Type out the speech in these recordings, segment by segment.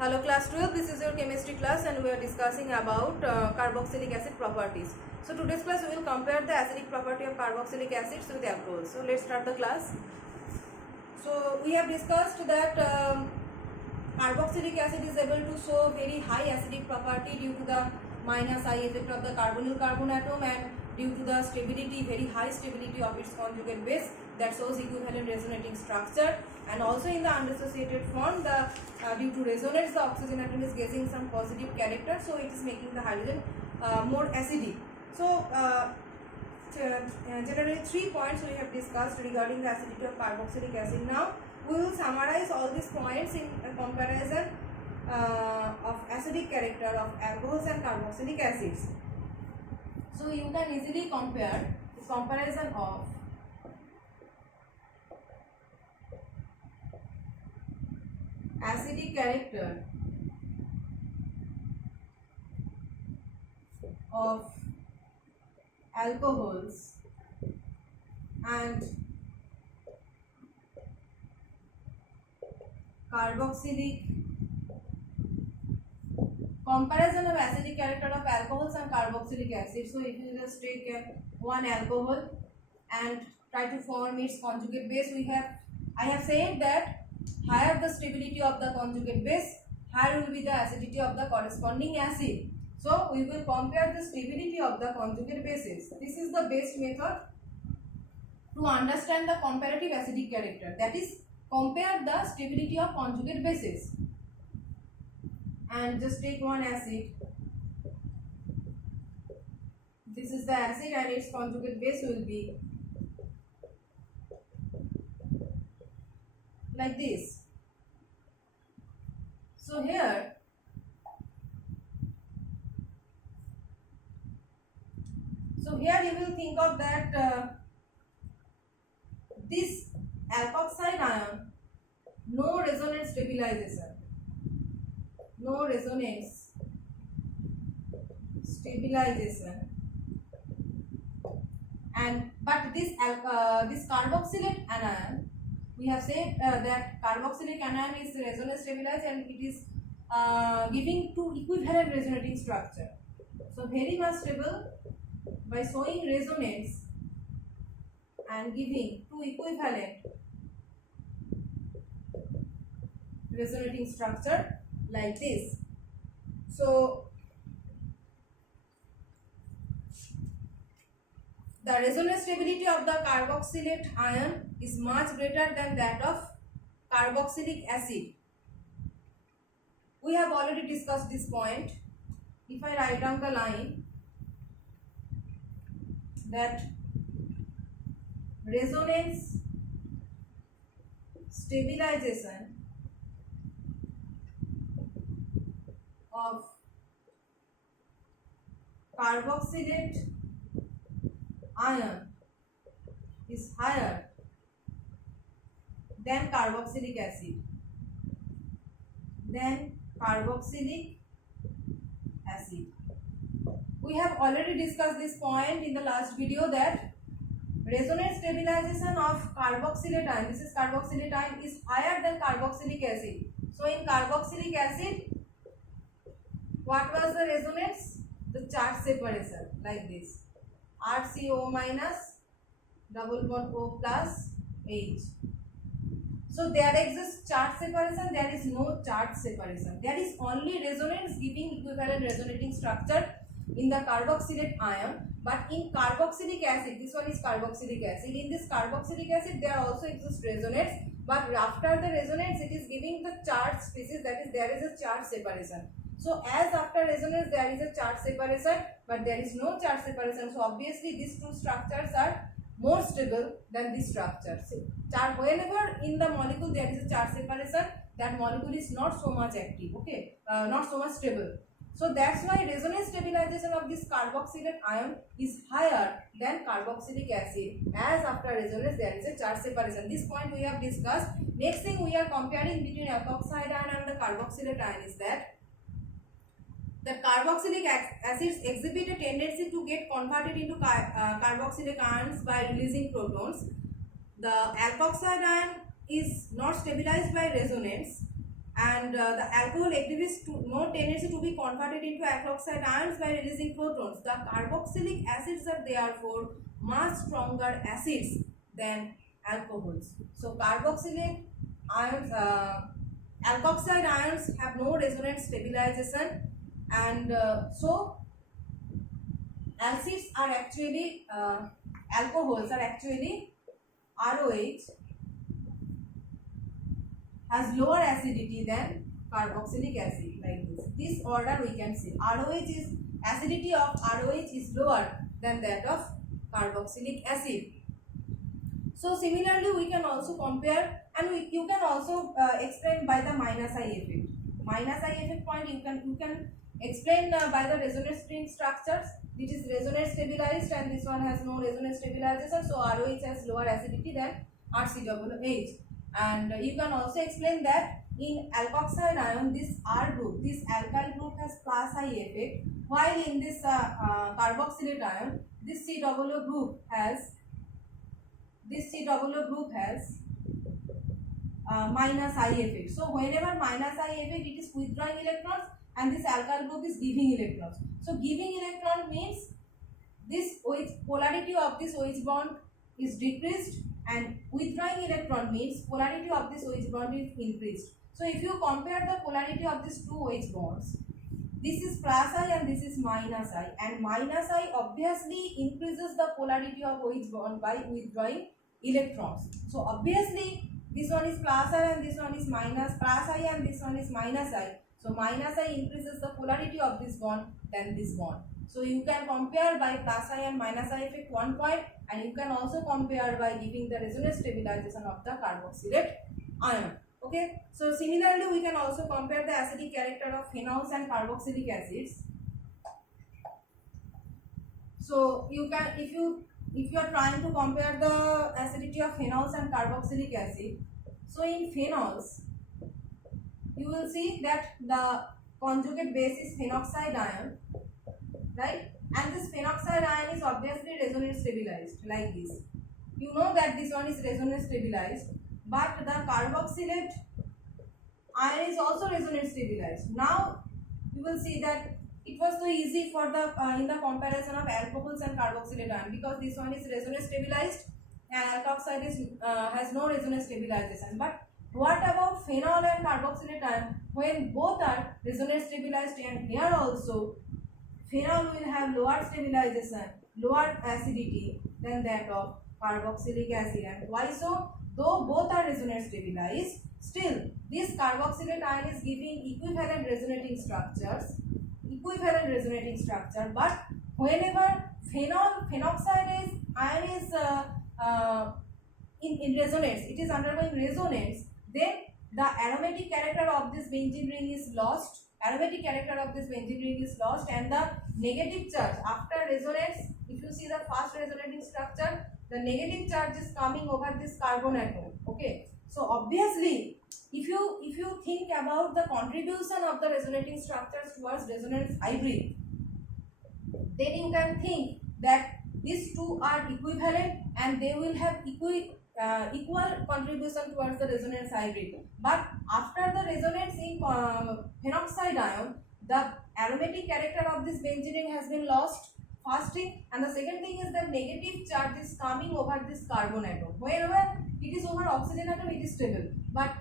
Hello class 12, this is your chemistry class and we are discussing about carboxylic acid properties. So today's class we will compare the acidic property of carboxylic acids with alcohols. So let's start the class. So we have discussed that carboxylic acid is able to show very high acidic property due to the minus I effect of the carbonyl carbon atom and due to the stability, very high stability of its conjugate base that shows equivalent resonating structure, and also in the undissociated form the due to resonance the oxygen atom is getting some positive character, so it is making the hydrogen more acidic. So generally 3 points we have discussed regarding the acidity of carboxylic acid. Now we will summarize all these points in a comparison of acidic character of alcohols and carboxylic acids. So you can easily compare the comparison of acidic character of alcohols and carboxylic comparison of acidic character of alcohols and carboxylic acid. So if you just take one alcohol and try to form its conjugate base, I have said that higher the stability of the conjugate base, higher will be the acidity of the corresponding acid. So we will compare the stability of the conjugate bases. This is the best method to understand the comparative acidic character, that is compare the stability of conjugate bases. And just take one acid. This is the acid and its conjugate base will be like this. So here you will think of that this alkoxide ion, no resonance stabilization, and but this carboxylate anion, we have said that carboxylic anion is resonance stabilized and it is giving two equivalent resonating structure. So very much stable by showing resonance and giving two equivalent resonating structure like this. So the resonance stability of the carboxylate ion is much greater than that of carboxylic acid. We have already discussed this point. If I write down the line that resonance stabilization of carboxylate ion is higher than carboxylic acid, We have already discussed this point in the last video that resonance stabilization of carboxylate ion, this is carboxylate ion, is higher than carboxylic acid. So in carboxylic acid, what was the resonance? The charge separation like this, RCO minus double bond O plus H. So there exists charge separation, there is no charge separation. There is only resonance giving equivalent resonating structure in the carboxylate ion. But in carboxylic acid, this one is carboxylic acid. In this carboxylic acid, there also exists resonance. But after the resonance, it is giving the charge species, that is there is a charge separation. So as after resonance there is a charge separation, but there is no charge separation. So obviously these two structures are more stable than this structure. So whenever in the molecule there is a charge separation, that molecule is not so much active, okay, not so much stable. So that's why resonance stabilization of this carboxylate ion is higher than carboxylic acid, as after resonance there is a charge separation. This point we have discussed. Next thing we are comparing between alkoxide ion and the carboxylate ion is that the carboxylic acids exhibit a tendency to get converted into carboxylic ions by releasing protons. The alkoxide ion is not stabilized by resonance and the alcohol exhibits no tendency to be converted into alkoxide ions by releasing protons. The carboxylic acids are therefore much stronger acids than alcohols. So carboxylic ions, alkoxide ions have no resonance stabilization, and so acids are actually alcohols are actually ROH has lower acidity than carboxylic acid, like this. This order we can see. ROH is acidity of ROH is lower than that of carboxylic acid. So similarly, we can also compare, and you can also explain by the minus I effect. Minus I effect point you can explain by the resonance spring structures. This is resonance stabilized, and this one has no resonance stabilization. So ROH has lower acidity than RCOOH. And you can also explain that in alkoxide ion, this R group, this alkyl group has plus I effect, while in this carboxylate ion, this COO group has minus I effect. So whenever minus I effect, it is withdrawing electrons, and this alkyl group is giving electrons. So giving electron means this OH polarity of this OH bond is decreased, and withdrawing electron means polarity of this OH bond is increased. So if you compare the polarity of these two OH bonds, this is plus I and this is minus I, and minus I obviously increases the polarity of OH bond by withdrawing electrons. So obviously this one is plus I and this one is minus plus I, and this one is minus I. So minus I increases the polarity of this bond than this bond. So you can compare by plus I and minus I effect one point, and you can also compare by giving the resonance stabilization of the carboxylate ion. Okay, so similarly we can also compare the acidic character of phenols and carboxylic acids. So you can, if you are trying to compare the acidity of phenols and carboxylic acid, so in phenols you will see that the conjugate base is phenoxide ion, right? And this phenoxide ion is obviously resonance stabilized, like this. You know that this one is resonance stabilized, but the carboxylate ion is also resonance stabilized. Now you will see that it was so easy for the in the comparison of alcohols and carboxylate ion, because this one is resonance stabilized and alkoxide is has no resonance stabilization. But what about phenol and carboxylate ion? When both are resonance stabilized, and here also phenol will have lower stabilization, lower acidity than that of carboxylic acid. And why so? Though both are resonance stabilized, still this carboxylate ion is giving equivalent resonating structure. But whenever phenoxide ion is in resonance, it is undergoing resonance, then the aromatic character of this benzene ring is lost. And the negative charge after resonance, if you see the first resonating structure, the negative charge is coming over this carbon atom. Okay, so obviously if you think about the contribution of the resonating structures towards resonance hybrid, then you can think that these two are equivalent and they will have equal contribution towards the resonance hybrid. But after the resonance in phenoxide ion, the aromatic character of this benzene ring has been lost, first thing. And the second thing is that negative charge is coming over this carbon atom. Wherever it is over oxygen atom, it is stable, but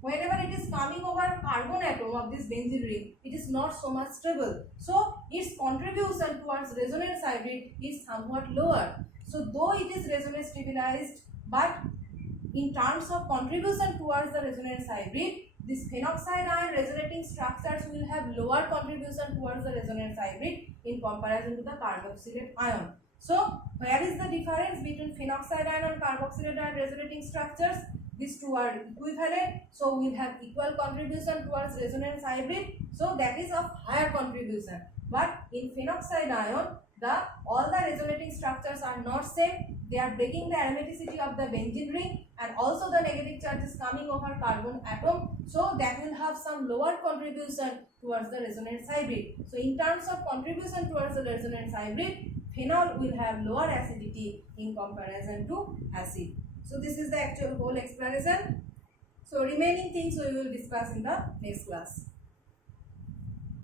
whenever it is coming over carbon atom of this benzene ring, it is not so much stable. So its contribution towards resonance hybrid is somewhat lower. So though it is resonance stabilized, but in terms of contribution towards the resonance hybrid, this phenoxide ion resonating structures will have lower contribution towards the resonance hybrid in comparison to the carboxylate ion. So where is the difference between phenoxide ion and carboxylate ion resonating structures? These two are equivalent, so we will have equal contribution towards resonance hybrid, so that is of higher contribution. But in phenoxide ion, all the resonating structures are not same. They are breaking the aromaticity of the benzene ring, and also the negative charge is coming over carbon atom, so that will have some lower contribution towards the resonance hybrid. So in terms of contribution towards the resonance hybrid, phenol will have lower acidity in comparison to acid. So this is the actual whole explanation. So remaining things we will discuss in the next class.